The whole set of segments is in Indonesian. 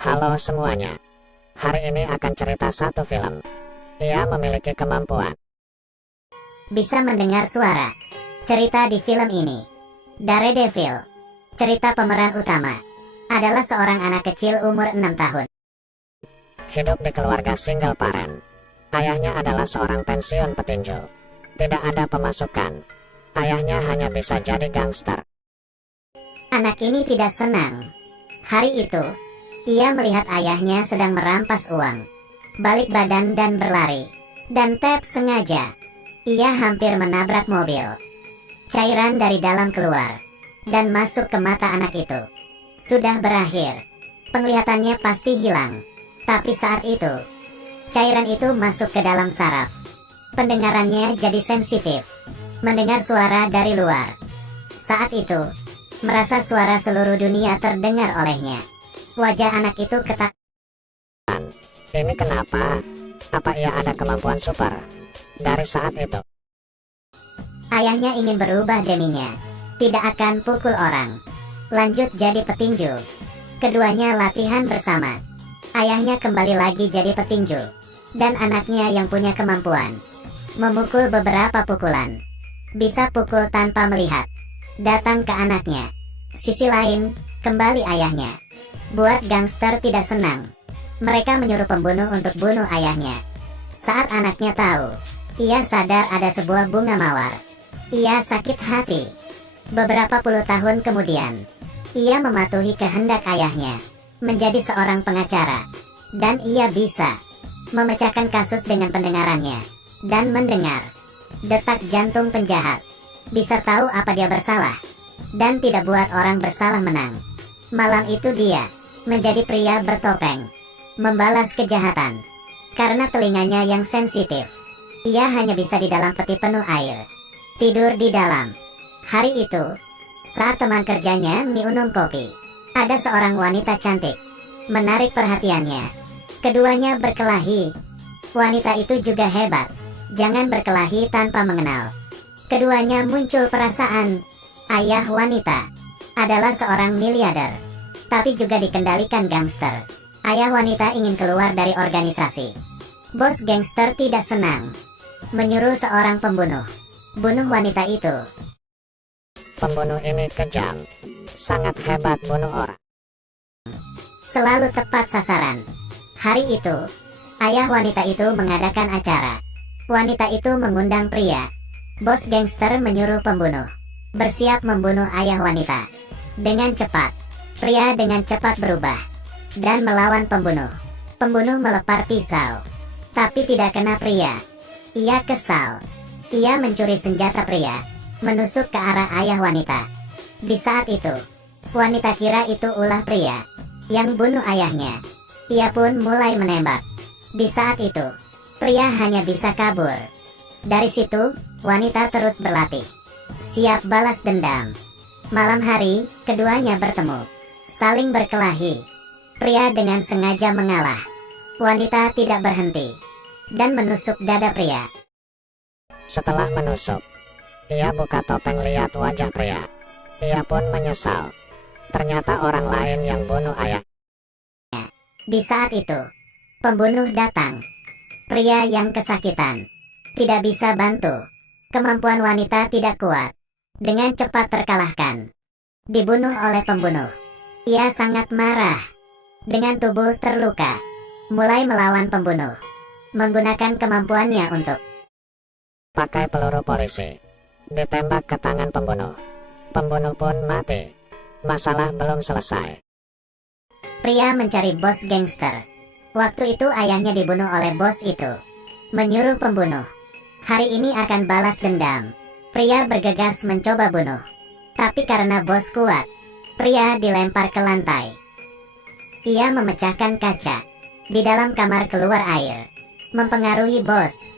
Halo semuanya. Hari ini akan cerita satu film. Ia memiliki kemampuan bisa mendengar suara. Cerita di film ini, Daredevil. Cerita pemeran utama adalah seorang anak kecil umur 6 tahun. hidup di keluarga single parent. Ayahnya adalah seorang pensiun petinju. Tidak ada pemasukan. Ayahnya hanya bisa jadi gangster. Anak ini tidak senang. Hari itu, ia melihat ayahnya sedang merampas uang, balik badan dan berlari. Dan tap sengaja, ia hampir menabrak mobil. Cairan dari dalam keluar dan masuk ke mata anak itu. Sudah berakhir. Penglihatannya pasti hilang. Tapi saat itu, cairan itu masuk ke dalam saraf. Pendengarannya jadi sensitif, mendengar suara dari luar. Saat itu, merasa suara seluruh dunia terdengar olehnya. Wajah anak itu ketakutan. Ini kenapa? Apa ia ada kemampuan super? Dari saat itu, Ayahnya ingin berubah deminya. Tidak akan pukul orang. Lanjut jadi petinju. Keduanya latihan bersama. Ayahnya kembali lagi jadi petinju. Dan anaknya yang punya kemampuan memukul beberapa pukulan. Bisa pukul tanpa melihat. Datang ke anaknya. Sisi lain, kembali ayahnya. Buat gangster tidak senang. Mereka menyuruh pembunuh untuk bunuh ayahnya. Saat anaknya tahu, ia sadar ada sebuah bunga mawar. Ia sakit hati. Beberapa puluh tahun kemudian, ia mematuhi kehendak ayahnya, menjadi seorang pengacara. Dan ia bisa memecahkan kasus dengan pendengarannya, dan mendengar detak jantung penjahat. Bisa tahu apa dia bersalah, dan tidak buat orang bersalah menang. Malam itu dia menjadi pria bertopeng, membalas kejahatan. Karena telinganya yang sensitif, ia hanya bisa di dalam peti penuh air. Tidur di dalam. Hari itu, saat teman kerjanya minum kopi, ada seorang wanita cantik menarik perhatiannya. Keduanya berkelahi. Wanita itu juga hebat. Jangan berkelahi tanpa mengenal. Keduanya muncul perasaan. Ayah wanita adalah seorang miliarder, tapi juga dikendalikan gangster. Ayah wanita ingin keluar dari organisasi. Bos gangster tidak senang, menyuruh seorang pembunuh bunuh wanita itu. pembunuh ini kejam. Sangat hebat bunuh orang. Selalu tepat sasaran. Hari itu, ayah wanita itu mengadakan acara. Wanita itu mengundang pria. Bos gangster menyuruh pembunuh bersiap membunuh ayah wanita. Dengan cepat, pria dengan cepat berubah dan melawan pembunuh. Pembunuh melepar pisau, tapi tidak kena pria. Ia kesal. Ia mencuri senjata pria, menusuk ke arah ayah wanita. Di saat itu, wanita kira itu ulah pria yang bunuh ayahnya. Ia pun mulai menembak. Di saat itu, pria hanya bisa kabur. Dari situ, wanita terus berlatih, siap balas dendam. Malam hari, keduanya bertemu, saling berkelahi. Pria dengan sengaja mengalah. Wanita tidak berhenti dan menusuk dada pria. Setelah menusuk, ia buka topeng lihat wajah pria. Ia pun menyesal. Ternyata orang lain yang bunuh ayah. Di saat itu, pembunuh datang. Pria yang kesakitan tidak bisa bantu. Kemampuan wanita tidak kuat. Dengan cepat terkalahkan. Dibunuh oleh pembunuh. Ia sangat marah. Dengan tubuh terluka, mulai melawan pembunuh. Menggunakan kemampuannya untuk Pakai peluru polisi. Ditembak ke tangan pembunuh. Pembunuh pun mati. Masalah belum selesai. pria mencari bos gangster. Waktu itu ayahnya dibunuh oleh bos itu. Menyuruh pembunuh. Hari ini akan balas dendam. Pria bergegas mencoba bunuh. Tapi karena bos kuat, pria dilempar ke lantai. Ia memecahkan kaca. Di dalam kamar keluar air. Mempengaruhi bos.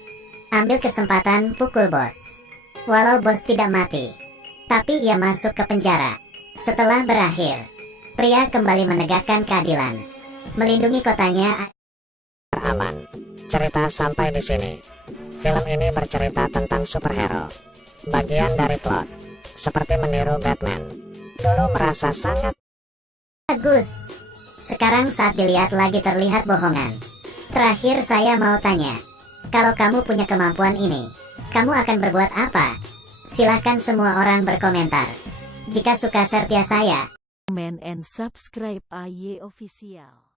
Ambil kesempatan pukul bos. Walau bos tidak mati, tapi ia masuk ke penjara. Setelah berakhir, pria kembali menegakkan keadilan, melindungi kotanya. Aman. Cerita sampai di sini. Film ini bercerita tentang superhero. Bagian dari plot, seperti meniru Batman. Dulu merasa sangat Bagus. Sekarang saat dilihat lagi terlihat bohongan. Terakhir saya mau tanya, kalau kamu punya kemampuan ini, kamu akan berbuat apa? Silahkan semua orang berkomentar. Jika suka share saya, Comment and subscribe AY Official.